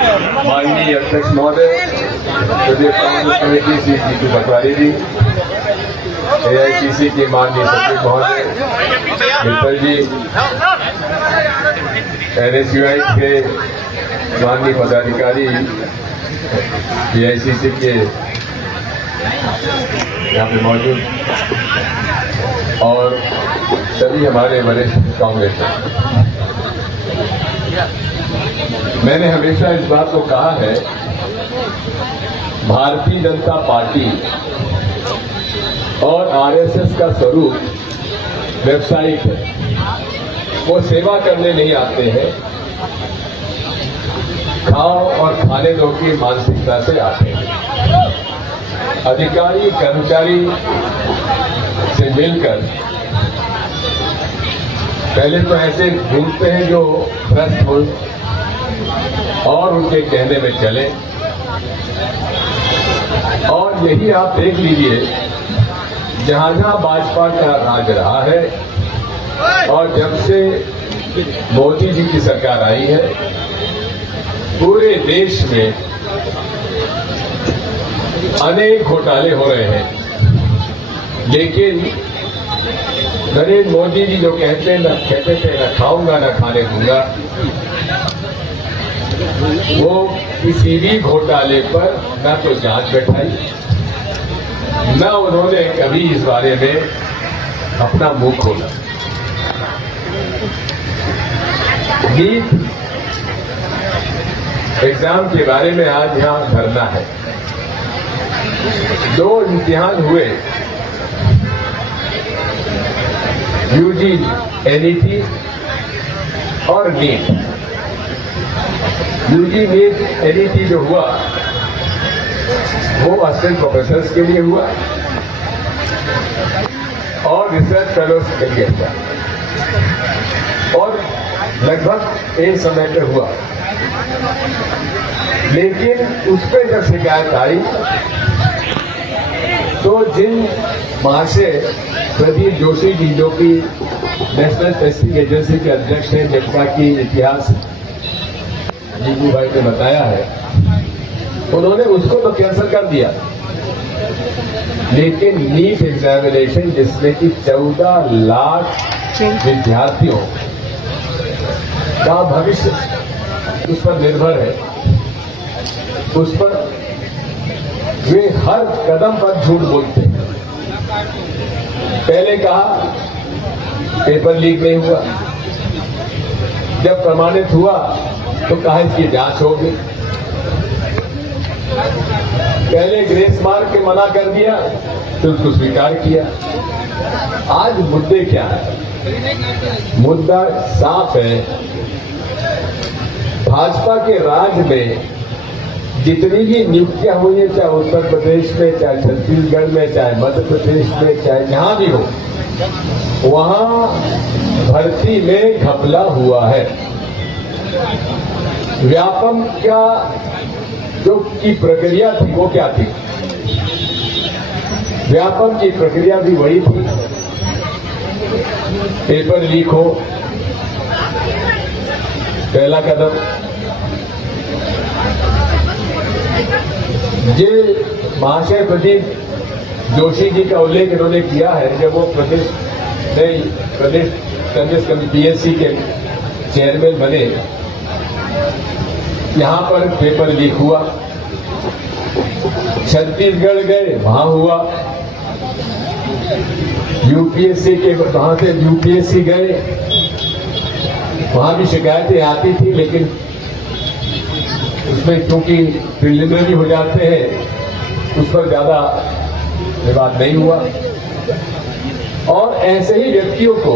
माननीय अध्यक्ष महोदय, प्रदेश कांग्रेस कमेटी श्री जीतू पटवारी जी, AICC के माननीय सचिव महोदय मित्तल जी, NSUI के माननीय पदाधिकारी, AICC के यहाँ पे मौजूद और सभी हमारे वरिष्ठ कांग्रेस। मैंने हमेशा इस बात को कहा है, भारतीय जनता पार्टी और RSS का स्वरूप व्यवसायिक है। वो सेवा करने नहीं आते हैं, खाओ और खाने दो की मानसिकता से आते हैं। अधिकारी कर्मचारी से मिलकर पहले तो ऐसे ढूंढते हैं जो भ्रष्ट हो और उनके कहने में चले, और यही आप देख लीजिए, जहां जहां भाजपा का राज रहा है और जब से मोदी जी की सरकार आई है, पूरे देश में अनेक घोटाले हो रहे हैं। लेकिन नरेंद्र मोदी जी जो कहते थे न खाऊंगा न खाने दूंगा, वो किसी भी घोटाले पर न तो जांच बैठाई, न उन्होंने कभी इस बारे में अपना मुंह खोला। नीट एग्जाम के बारे में आज यहां धरना है। 2 इम्तिहान हुए, UG NET और नीट। UG NET जो हुआ वो असिस्टेंट प्रोफेसर्स के लिए हुआ और रिसर्च फेलोज के लिए हुआ, और लगभग एक समय पे हुआ। लेकिन उस पर जब शिकायत आई तो जिन महाशय प्रदीप जोशी जी, जो कि नेशनल टेस्टिंग एजेंसी के अध्यक्ष हैं, जिनका की इतिहास जीतू भाई ने बताया है, उन्होंने उसको तो कैंसिल कर दिया। लेकिन नीट एग्जामिनेशन, जिसमें कि 14 लाख विद्यार्थियों का भविष्य उस पर निर्भर है, उस पर वे हर कदम पर झूठ बोलते हैं। पहले कहा पेपर लीक नहीं हुआ, जब प्रमाणित हुआ तो कहा इसकी जांच होगी। पहले ग्रेस मार के मना कर दिया, फिर उसको स्वीकार किया। आज मुद्दे क्या है? मुद्दा साफ है। भाजपा के राज में जितनी भी नियुक्तियां हुई है, चाहे उत्तर प्रदेश में, चाहे छत्तीसगढ़ में, चाहे मध्य प्रदेश में, चाहे जहां भी हो, वहां भर्ती में घपला हुआ है। व्यापम का जो की प्रक्रिया थी वो क्या थी? व्यापम की प्रक्रिया भी वही थी, पेपर लीक हो, पहला कदम। ये महाशय प्रदीप जोशी जी का उल्लेख इन्होंने किया है, जब वो प्रदेश कांग्रेस कमेटी PSC के चेयरमैन बने, यहां पर पेपर लीक हुआ। छत्तीसगढ़ गए, वहां हुआ। UPSC के वहां से UPSC गए, वहां भी शिकायतें आती थी, लेकिन उसमें क्योंकि प्रिलिमिनरी हो जाते हैं, उस पर ज्यादा विवाद नहीं हुआ। और ऐसे ही व्यक्तियों को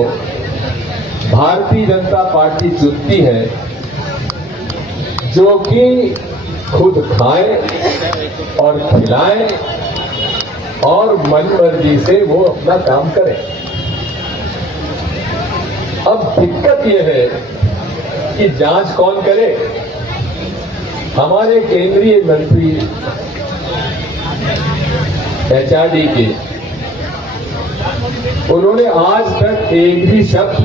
भारतीय जनता पार्टी चुनती है, जो कि खुद खाएं और खिलाएं और मन मर्जी से वो अपना काम करें। अब दिक्कत यह है कि जांच कौन करे? हमारे केंद्रीय मंत्री HRD के, उन्होंने आज तक एक भी शब्द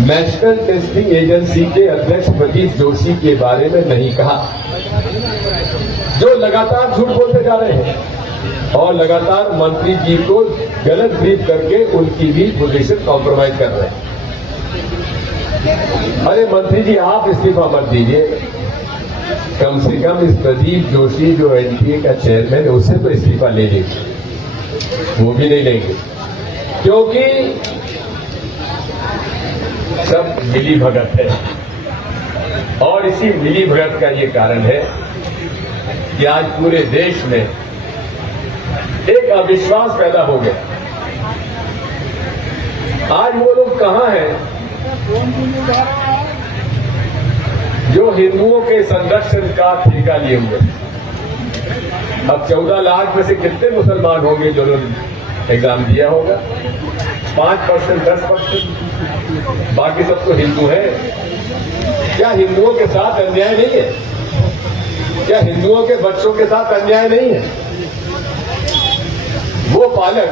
नेशनल टेस्टिंग एजेंसी के अध्यक्ष प्रदीप जोशी के बारे में नहीं कहा, जो लगातार झूठ बोलते जा रहे हैं और लगातार मंत्री जी को गलत ब्रीफ करके उनकी भी पोजीशन कॉम्प्रोमाइज कर रहे हैं। अरे मंत्री जी, आप इस्तीफा मत दीजिए, कम से कम इस प्रदीप जोशी जो एनटीए का चेयरमैन है उससे तो इस्तीफा ले लीजिए। वो भी नहीं लेंगे, क्योंकि सब मिली भगत है। और इसी मिली भगत का ये कारण है कि आज पूरे देश में एक अविश्वास पैदा हो गया। आज वो लोग कहां हैं जो हिंदुओं के संरक्षण का ठेका लिए हुए। अब 14 लाख में से कितने मुसलमान होंगे जो लोग एग्जाम दिया होगा? 5%, 10%, बाकी सब तो हिंदू है। क्या हिंदुओं के साथ अन्याय नहीं है? क्या हिंदुओं के बच्चों के साथ अन्याय नहीं है? वो पालक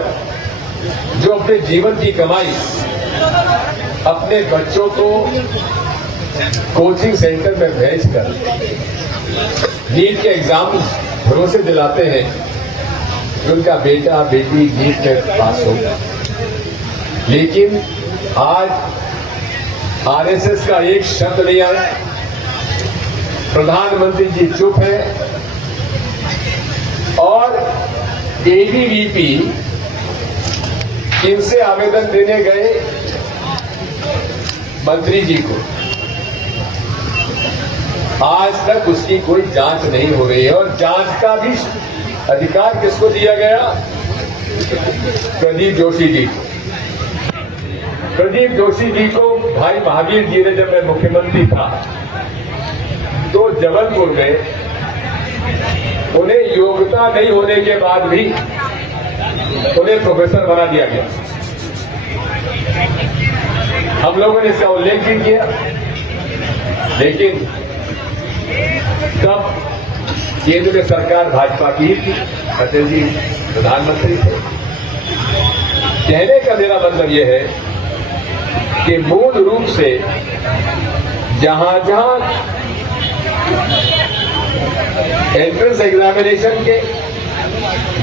जो अपने जीवन की कमाई अपने बच्चों को कोचिंग सेंटर में भेजकर नीट के एग्जाम भरोसे दिलाते हैं कि उनका बेटा बेटी नीट में पास होगा, लेकिन आज आरएसएस का एक शब्द नहीं आया, प्रधानमंत्री जी चुप है और एबीवीपी इनसे आवेदन देने गए मंत्री जी को, आज तक उसकी कोई जांच नहीं हो रही है। और जांच का भी अधिकार किसको दिया गया? प्रदीप जोशी जी को। प्रदीप जोशी जी को भाई महावीर जी ने, जब मैं मुख्यमंत्री था तो जबलपुर में उन्हें योग्यता नहीं होने के बाद भी उन्हें प्रोफेसर बना दिया गया। हम लोगों ने इसका उल्लेख भी किया, लेकिन तब केंद्र में सरकार भाजपा की थी, पटेल जी प्रधानमंत्री थे। कहने का मेरा मतलब यह है कि मूल रूप से जहां एंट्रेंस एग्जामिनेशन के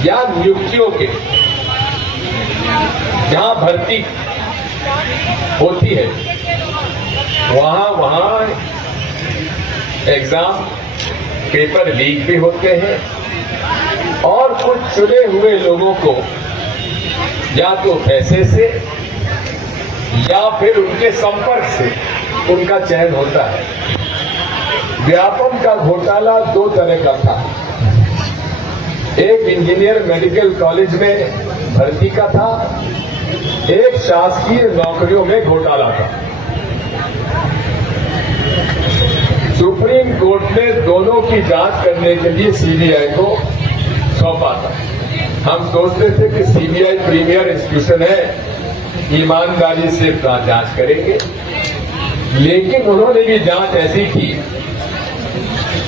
या नियुक्तियों के जहां भर्ती होती है वहां एग्जाम पेपर लीक भी होते हैं और कुछ चुने हुए लोगों को या तो पैसे से या फिर उनके संपर्क से उनका चयन होता है। व्यापम का घोटाला दो तरह का था, एक इंजीनियर मेडिकल कॉलेज में भर्ती का था, एक शासकीय नौकरियों में घोटाला था। सुप्रीम कोर्ट ने दोनों की जांच करने के लिए सीबीआई को सौंपा था। हम सोचते थे कि सीबीआई प्रीमियर इंस्टीट्यूशन है, ईमानदारी से जांच करेंगे, लेकिन उन्होंने भी जांच ऐसी की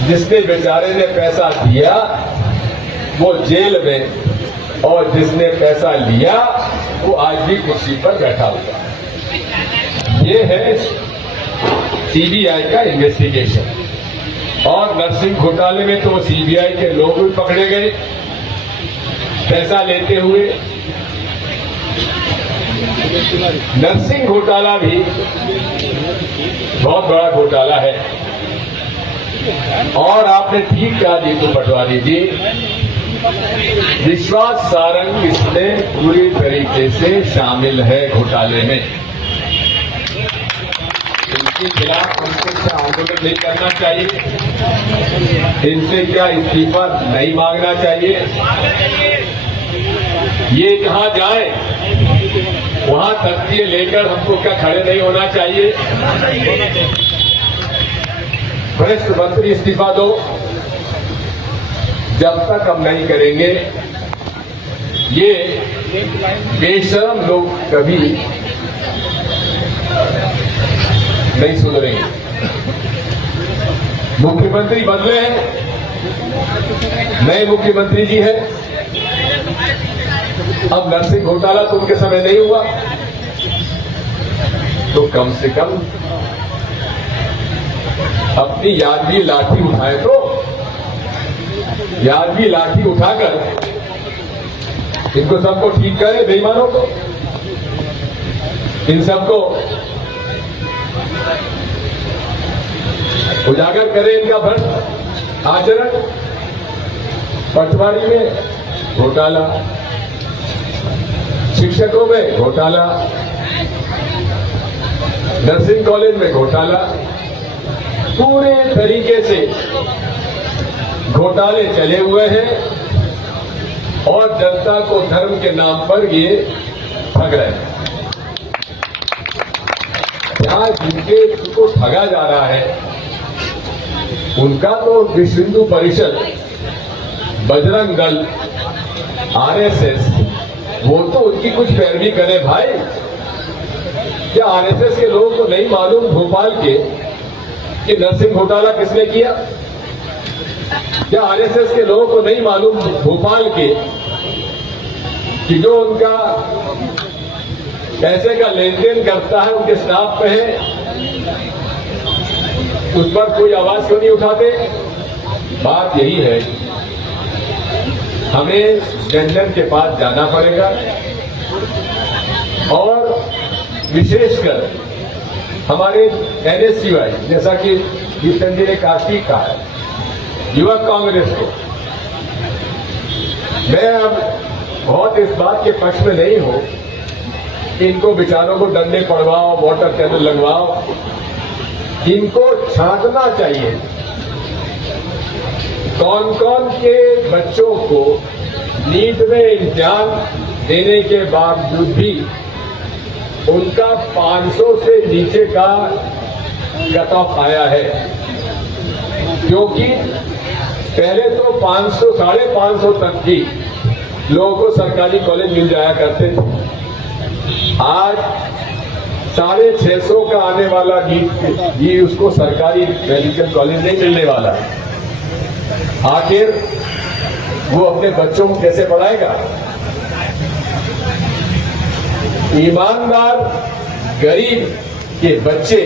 जिसने बेचारे ने पैसा दिया वो जेल में और जिसने पैसा लिया वो आज भी कुर्सी पर बैठा हुआ। ये है सीबीआई का इन्वेस्टिगेशन। और नर्सिंग घोटाले में तो सीबीआई के लोग भी पकड़े गए पैसा लेते हुए। नर्सिंग घोटाला भी बहुत बड़ा घोटाला है। और आपने ठीक कहा जीतू पटवारी जी, विश्वास सारंग इसमें पूरी तरीके से शामिल है घोटाले में। इनके खिलाफ उनसे क्या आंदोलन नहीं करना चाहिए? इनसे क्या इस्तीफा नहीं मांगना चाहिए? ये जहां जाए वहां तख्तिये लेकर हमको क्या खड़े नहीं होना चाहिए? भ्रष्ट मंत्री इस्तीफा दो, जब तक हम नहीं करेंगे ये बेशरम लोग कभी नहीं सुधरेंगे। मुख्यमंत्री बदले हैं, नए मुख्यमंत्री जी हैं। अब नर्सिंग घोटाला तो उनके समय नहीं हुआ, तो कम से कम अपनी यादगी लाठी उठाए, तो यादगी लाठी उठाकर इनको सबको ठीक करे, बेईमानों को, इन सबको उजागर करे इनका भ्रष्ट आचरण। पटवारी में घोटाला, शिक्षकों में घोटाला, नर्सिंग कॉलेज में घोटाला, पूरे तरीके से घोटाले चले हुए हैं और जनता को धर्म के नाम पर ये ठग रहे हैं। जहां जिनको ठगा जा रहा है उनका तो विश्व हिंदू परिषद, बजरंग दल, आरएसएस, वो तो उनकी कुछ पैरवी करे भाई। क्या आरएसएस के लोगों को नहीं मालूम भोपाल के कि नरसिंह घोटाला किसने किया? क्या आरएसएस के लोगों को नहीं मालूम भोपाल के कि जो उनका पैसे का लेन देन करता है उनके स्टाफ पे है, उस पर कोई आवाज क्यों नहीं उठाते? बात यही है, हमें जन जन के पास जाना पड़ेगा और विशेषकर हमारे एनएसयूआई, जैसा कि जीतन जी ने काफी कहा है, युवक कांग्रेस को, मैं अब बहुत इस बात के पक्ष में नहीं हूं कि इनको बेचारों को डंडे पड़वाओ, वाटर कैनल लगवाओ। इनको छांटना चाहिए कौन कौन के बच्चों को नीट में इम्तिहान देने के बावजूद भी उनका 500 से नीचे का कट ऑफ आया है। क्योंकि पहले तो 500, 550 तक ही लोगों को सरकारी कॉलेज मिल जाया करते थे। आज 650 का आने वाला नीट ये उसको सरकारी मेडिकल कॉलेज नहीं मिलने वाला है। आखिर वो अपने बच्चों को कैसे पढ़ाएगा? ईमानदार गरीब के बच्चे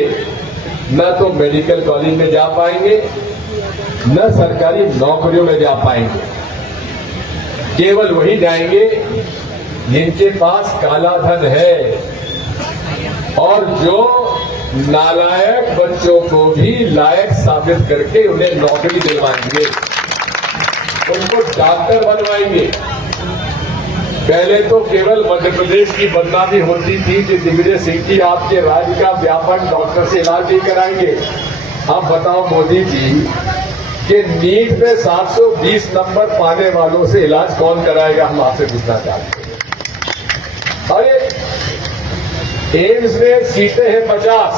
न तो मेडिकल कॉलेज में जा पाएंगे, न सरकारी नौकरियों में जा पाएंगे। केवल वही जाएंगे जिनके पास काला धन है और जो नालायक बच्चों को भी लायक साबित करके उन्हें नौकरी दिलवाएंगे, उनको डॉक्टर बनवाएंगे। पहले तो केवल मध्य प्रदेश की बदनामी होती थी कि दिग्विजय सिंह जी आपके राज्य का व्यापक डॉक्टर से इलाज नहीं कराएंगे। अब बताओ मोदी जी कि नीट में 720 नंबर पाने वालों से इलाज कौन कराएगा? हम आपसे पूछना चाहते हैं। अरे एम्स में सीटें हैं 50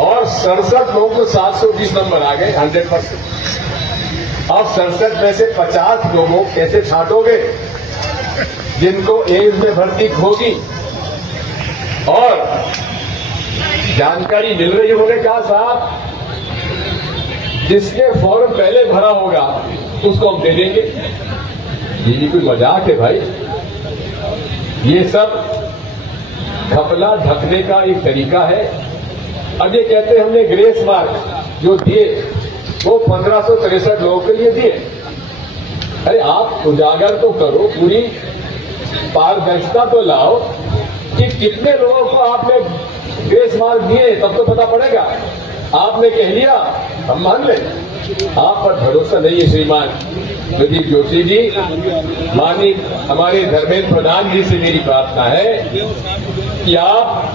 और 67 लोगों को 720 नंबर आ गए, 100%। अब 67 में से 50 लोगों कैसे छांटोगे जिनको एम्स में भर्ती होगी? और जानकारी मिल रही है, उन्होंने कहा साहब जिसके फॉर्म पहले भरा होगा उसको हम दे देंगे। ये कोई मजाक है भाई? ये सब घपला ढकने का एक तरीका है। अब ये कहते हैं हमने ग्रेस मार्क जो दिए वो 1563 लोगों के लिए दिए। अरे आप उजागर तो करो, पूरी पारदर्शिता तो लाओ कि कितने लोगों को आपने ग्रेस मार्क दिए, तब तो पता पड़ेगा। आपने कह लिया हम मान लें, आप पर भरोसा नहीं है श्रीमान प्रदीप जोशी जी। माननीय हमारे धर्मेंद्र प्रधान जी से मेरी प्रार्थना है कि आप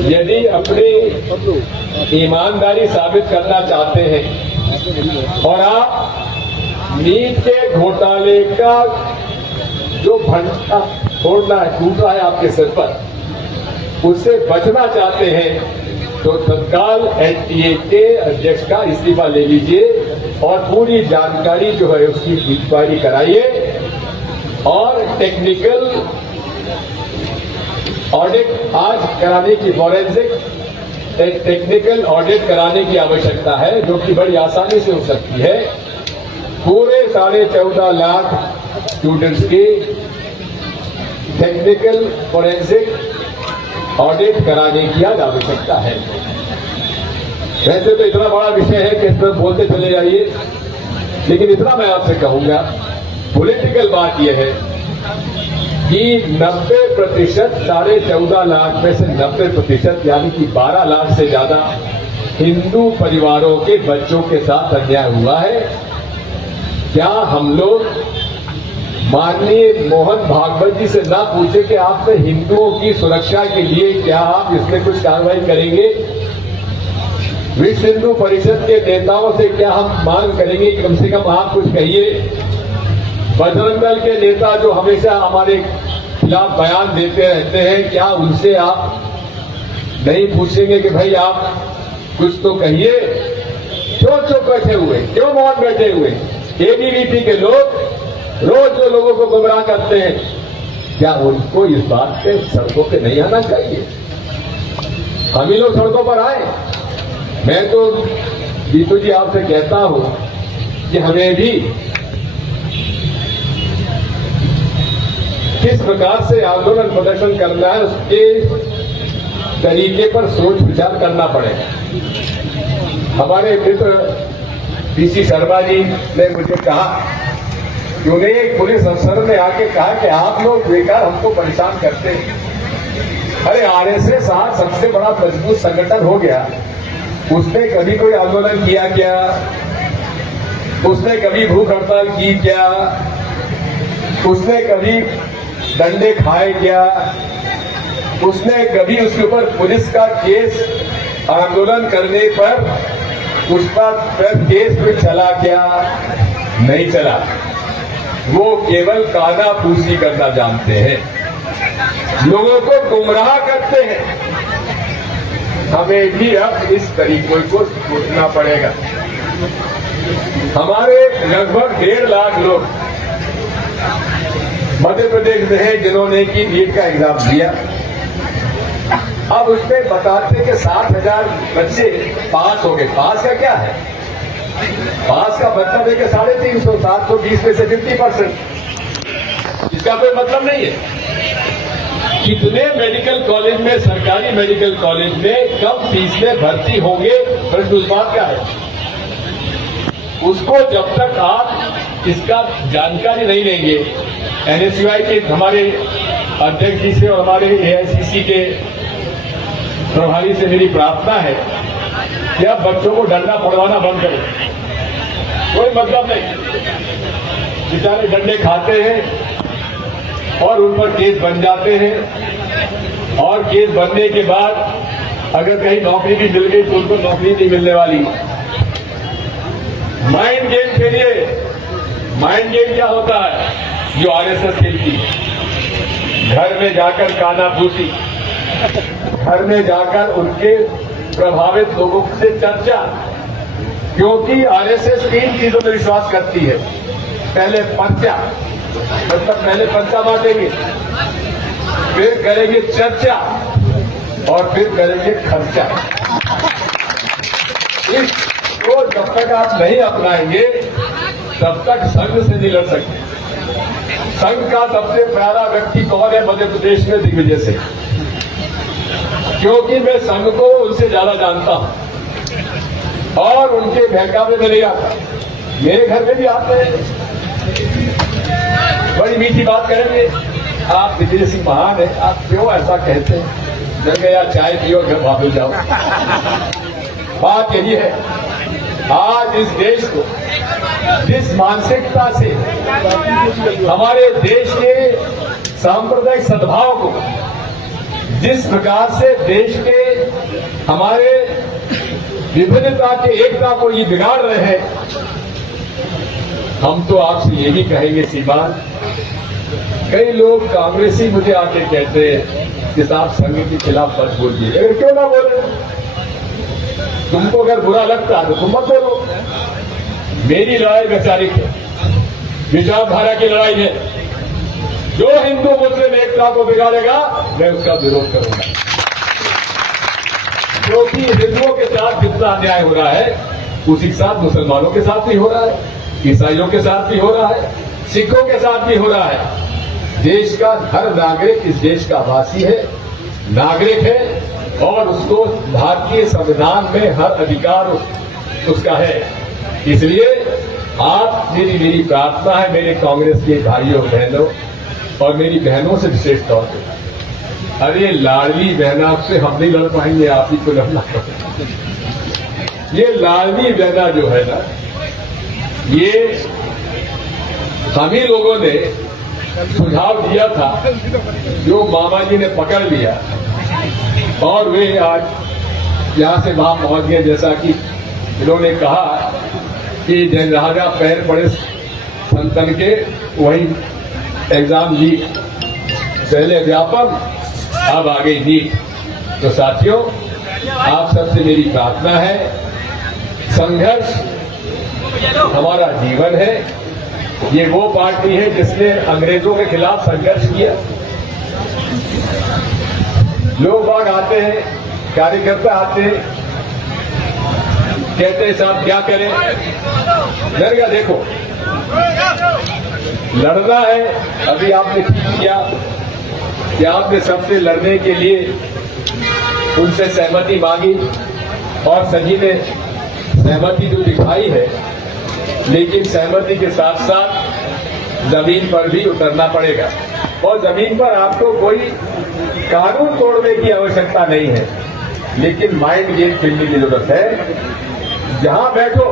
यदि अपनी ईमानदारी साबित करना चाहते हैं और आप नीट के घोटाले का जो भंडा फोड़ना है, टूटा है आपके सिर पर, उससे बचना चाहते हैं तो तत्काल एनटीए के अध्यक्ष का इस्तीफा ले लीजिए और पूरी जानकारी जो है उसकी इंक्वायरी कराइए और टेक्निकल ऑडिट आज कराने की, फॉरेंसिक एक टेक्निकल ऑडिट कराने की आवश्यकता है, जो कि बड़ी आसानी से हो सकती है। पूरे 14.5 लाख स्टूडेंट्स की टेक्निकल फॉरेंसिक ऑडिट कराने की आज आवश्यकता है। वैसे तो इतना बड़ा विषय है कि इस पर बोलते चले जाइए, लेकिन इतना मैं आपसे कहूंगा, पॉलिटिकल बात यह है कि 90% 14.5 लाख में से 90% यानी कि 12 लाख से ज्यादा हिंदू परिवारों के बच्चों के साथ अन्याय हुआ है। क्या हम लोग माननीय मोहन भागवत जी से ना पूछे कि आपने हिंदुओं की सुरक्षा के लिए क्या आप इसमें कुछ कार्रवाई करेंगे? विश्व हिंदू परिषद के नेताओं से क्या हम मांग करेंगे कि कम से कम आप कुछ कहिए? बजरंग दल के नेता जो हमेशा हमारे खिलाफ बयान देते रहते हैं, क्या उनसे आप नहीं पूछेंगे कि भाई आप कुछ तो कहिए? क्यों चुप बैठे हुए, क्यों मौन बैठे हुए? एबीवीपी के लोग रोज जो लोगों को गुमराह करते हैं, क्या उनको इस बात पे सड़कों पे नहीं आना चाहिए? हम ही लोग सड़कों पर आए। मैं तो जीतू जी आपसे कहता हूं कि हमें भी किस प्रकार से आंदोलन प्रदर्शन करना है उसके तरीके पर सोच विचार करना पड़ेगा। हमारे मित्र पीसी शर्मा जी ने मुझे कहा कि उन्हें एक पुलिस अफसर ने आके कहा कि आप लोग बेकार हमको परेशान करते हैं। अरे आरएसएस आज सबसे बड़ा मजबूत संगठन हो गया, उसने कभी कोई आंदोलन किया क्या? उसने कभी भूख हड़ताल की क्या? उसने कभी डंडे खाए क्या? उसने कभी उसके ऊपर पुलिस का केस आंदोलन करने पर उसका केस भी चला क्या? नहीं चला। वो केवल कानाफूसी करना जानते हैं, लोगों को गुमराह करते हैं। हमें भी अब इस तरीकों को सोचना पड़ेगा। हमारे लगभग 1.5 लाख लोग मध्य प्रदेश में हैं जिन्होंने की नीट का एग्जाम दिया। अब उसमें बताते कि 60,000 बच्चे पास हो गए। पास का क्या है? पास का मतलब है कि 350, 720 में से 50%। इसका कोई मतलब नहीं है। कितने मेडिकल कॉलेज में, सरकारी मेडिकल कॉलेज में कम फीस में भर्ती होंगे? प्रश्न उस बात का है। उसको जब तक आप इसका जानकारी नहीं लेंगे, एनएसयूआई के हमारे अध्यक्ष जी से और हमारे एआईसीसी के प्रभारी से मेरी प्रार्थना है कि आप बच्चों को डंडा पड़वाना बंद करें। कोई मतलब नहीं, बेचारे डंडे खाते हैं और उन पर केस बन जाते हैं, और केस बनने के बाद अगर कहीं नौकरी भी मिल गई तो उनको नौकरी नहीं मिलने वाली। माइंड गेम खेलिए। माइंड गेम क्या होता है? जो आरएसएस खेलती है। घर में जाकर कानाफूसी, घर में जाकर उनके प्रभावित लोगों से चर्चा, क्योंकि आरएसएस 3 चीजों में विश्वास करती है। पहले पर्चा, मतलब पहले पर्चा बांटेंगे, फिर करेंगे चर्चा और फिर करेंगे खर्चा। इसको जब तक आप नहीं अपनाएंगे तब तक संघ से नहीं लड़ सकते। संघ का सबसे प्यारा व्यक्ति कौन है मध्य प्रदेश में? दिग्विजय सिंह। क्योंकि मैं संघ को उनसे ज्यादा जानता हूं और उनके बहकावे में नहीं आता। मेरे घर में भी आते हैं, बड़ी मीठी बात करेंगे, आप दिग्विजय सिंह महान है, आप क्यों ऐसा कहते हैं? जब गया चाय पियो, घर वापस जाओ। बात यही है, आज इस देश को जिस मानसिकता से हमारे देश के सांप्रदायिक सद्भाव को, जिस प्रकार से देश के हमारे विभिन्नता के एकता को ये बिगाड़ रहे हैं, हम तो आपसे ये भी कहेंगे श्रीमान। कई लोग कांग्रेसी मुझे आके कहते हैं कि साहब संघ के खिलाफ मत बोलिए। अगर क्यों ना बोले? तुमको अगर बुरा लगता है तो तुम मत बोलो। मेरी लड़ाई वैचारिक है, विचारधारा की लड़ाई है। जो हिंदू मुस्लिम एकता को बिगाड़ेगा मैं उसका विरोध करूंगा, क्योंकि हिंदुओं के साथ जितना अन्याय हो रहा है उसी के साथ मुसलमानों के साथ भी हो रहा है, ईसाइयों के साथ भी हो रहा है, सिखों के साथ भी हो रहा है। देश का हर नागरिक इस देश का वासी है, नागरिक है और उसको भारतीय संविधान में हर अधिकार उसका है। इसलिए आप मेरी प्रार्थना है मेरे कांग्रेस के भाइयों बहनों और मेरी बहनों से विशेष तौर पर, अरे लाडली बहना से हम नहीं लड़ पाएंगे, आप ही को लड़ना पड़ेगा। ये लाडली बहना जो है ना, ये हम ही लोगों ने सुझाव दिया था, जो मामा जी ने पकड़ लिया और वे आज यहां से वहां पहुंच गए। जैसा कि इन्होंने कहा कि राजा पैर पड़े संतन के, वही एग्जाम लीक, पहले व्यापम अब आ गई नीट। तो साथियों, आप सबसे मेरी प्रार्थना है, संघर्ष हमारा जीवन है। ये वो पार्टी है जिसने अंग्रेजों के खिलाफ संघर्ष किया। लोग बाग आते हैं, कार्यकर्ता आते हैं, कहते हैं साहब क्या करें, डर गया। देखो, लड़ना है। अभी आपने ठीक किया कि आपने सबसे लड़ने के लिए उनसे सहमति मांगी और सभी ने सहमति जो दिखाई है, लेकिन सहमति के साथ साथ जमीन पर भी उतरना पड़ेगा। और जमीन पर आपको कोई कानून तोड़ने की आवश्यकता नहीं है, लेकिन माइंड गेम खेलने की जरूरत है। जहां बैठो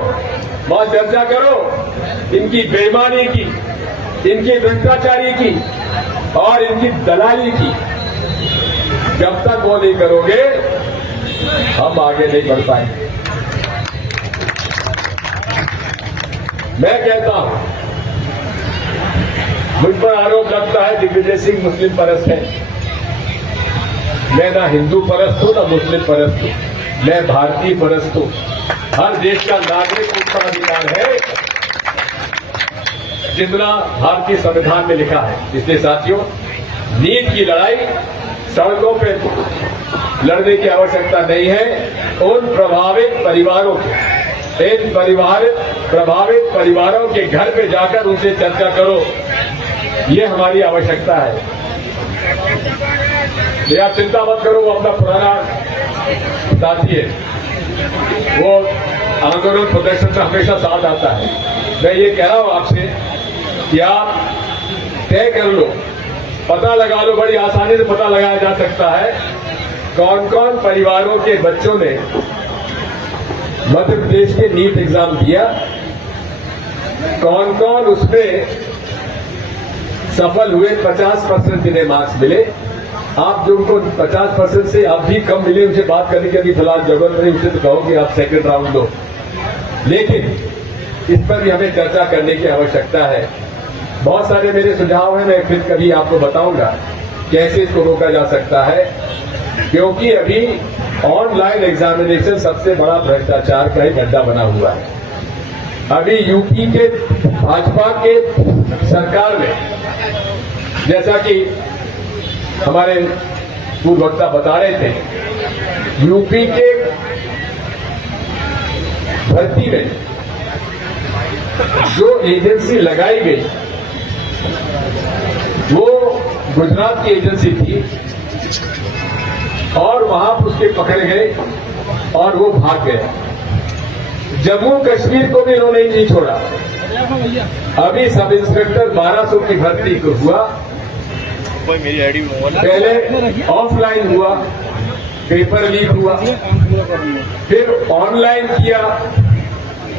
वहां चर्चा करो इनकी बेईमानी की, इनकी भ्रष्टाचारी की और इनकी दलाली की। जब तक वो नहीं करोगे, हम आगे नहीं बढ़ पाएंगे। मैं कहता हूं, मुझ पर आरोप लगता है दिग्विजय सिंह मुस्लिम परस्त है। मैं ना हिंदू परस्त हूं ना मुस्लिम परस्त हूं, मैं भारतीय परस्त हूं। हर देश का नागरिक को उसका अधिकार है जितना भारतीय संविधान में लिखा है। इसलिए साथियों, नीट की लड़ाई सड़कों पे लड़ने की आवश्यकता नहीं है। उन प्रभावित परिवारों के, इन प्रभावित परिवारों के घर पे जाकर उनसे चर्चा करो, ये हमारी आवश्यकता है। ये आप चिंता मत करो, वो अपना पुराना साथी है, वो आंदोलन प्रदर्शन में हमेशा साथ आता है। मैं ये कह रहा हूं आपसे कि आप तय कर लो, पता लगा लो, बड़ी आसानी से पता लगाया जा सकता है कौन कौन परिवारों के बच्चों ने मध्य प्रदेश के नीट एग्जाम दिया, कौन कौन उसमें सफल हुए। 50% जिन्हें मार्क्स मिले, आप जो उनको 50% से अब भी कम मिले, उनसे बात करने की अभी फिलहाल जरूरत नहीं, उनसे तो कहो कि आप सेकंड राउंड दो। लेकिन इस पर भी हमें चर्चा करने की आवश्यकता है। बहुत सारे मेरे सुझाव हैं, मैं फिर कभी आपको बताऊंगा कैसे इसको रोका जा सकता है, क्योंकि अभी ऑनलाइन एग्जामिनेशन सबसे बड़ा भ्रष्टाचार का एक अड्डा बना हुआ है। अभी यूपी के भाजपा के सरकार में, जैसा कि हमारे पूर्व वक्ता बता रहे थे, यूपी के भर्ती में जो एजेंसी लगाई गई वो गुजरात की एजेंसी थी और वहां उसके पकड़े गए और वो भाग गया। जम्मू कश्मीर को भी इन्होंने नहीं छोड़ा। अभी सब इंस्पेक्टर 1200 की भर्ती को हुआ, पहले ऑफलाइन हुआ, पेपर लीक हुआ, फिर ऑनलाइन किया,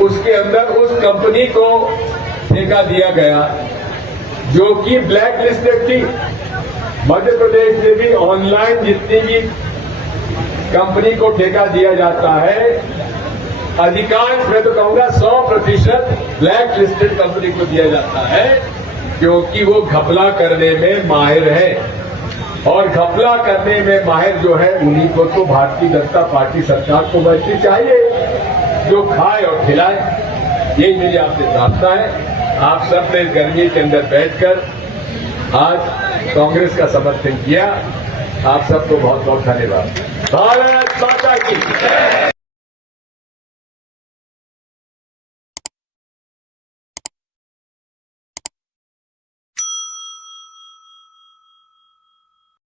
उसके अंदर उस कंपनी को ठेका दिया गया जो कि ब्लैक लिस्टेड थी। मध्य प्रदेश में भी ऑनलाइन जितनी भी कंपनी को ठेका दिया जाता है, अधिकांश, मैं तो कहूंगा 100% ब्लैक लिस्टेड कंपनी को दिया जाता है, क्योंकि वो घपला करने में माहिर है। और घपला करने में माहिर जो है, उन्हीं को तो भारतीय जनता पार्टी सरकार को बचनी चाहिए, जो खाए और खिलाए। यही मेरी आपसे प्रार्थना है। आप सब ने गर्मी के अंदर बैठकर आज कांग्रेस का समर्थन किया। आप सबको बहुत बहुत धन्यवाद। भारत माता की